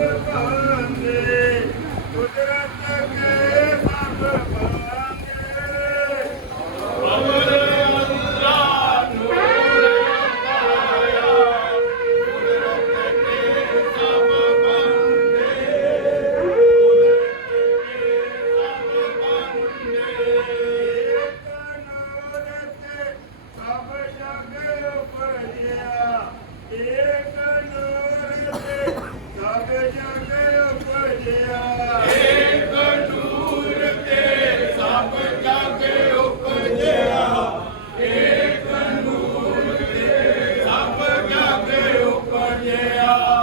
Come on. Hallelujah.